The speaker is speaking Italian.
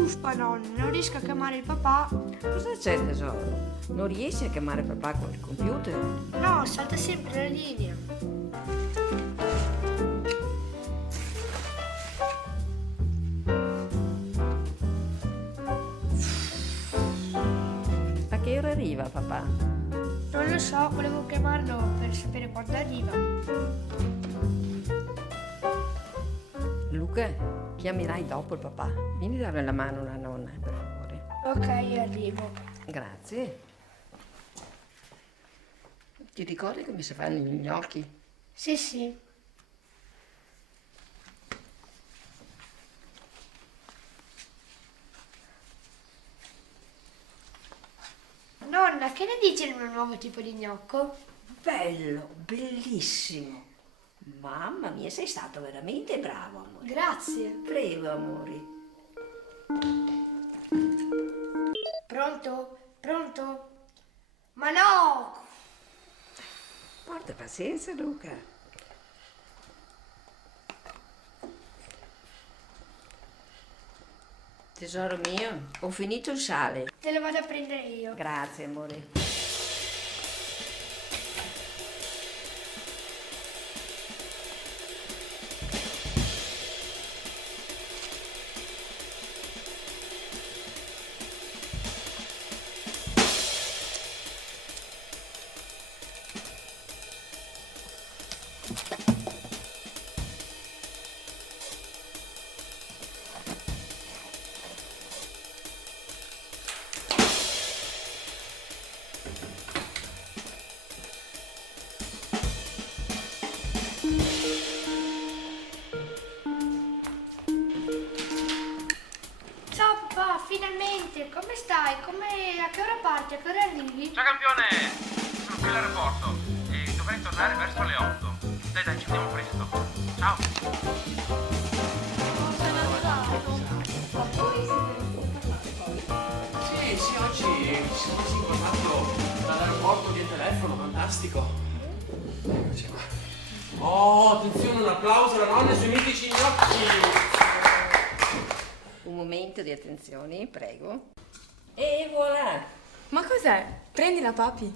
Uffa nonna, non riesco a chiamare il papà. Cosa c'è tesoro? Non riesci a chiamare papà con il computer? No, salta sempre la linea. A che ora arriva papà? Non lo so, volevo chiamarlo per sapere quando arriva. Luca, chiamerai dopo il papà. Vieni a dare la mano alla nonna, per favore. Ok, arrivo. Grazie. Ti ricordi come si fanno gli gnocchi? Sì, sì. Nonna, che ne dici del mio nuovo tipo di gnocco? Bello, bellissimo. Mamma mia, sei stato veramente bravo, amore. Grazie. Prego, amori. Pronto? Pronto? Ma no! Porta pazienza, Luca. Tesoro mio, ho finito il sale. Te lo vado a prendere io. Grazie, amore. Ciao papà, finalmente! Come stai? A che ora parti? A che ora arrivi? Ciao campione! Sono qui all'aeroporto e dovrei tornare verso le 8. Dai, ci vediamo presto. Ciao! Sì, oggi siamo messi in contatto dall'aeroporto via telefono, fantastico. Eccoci qua. Oh, attenzione, un applauso alla nonna sui mitici gnocchi. Un momento di attenzione, prego. E voilà. Ma cos'è? Prendila, papi.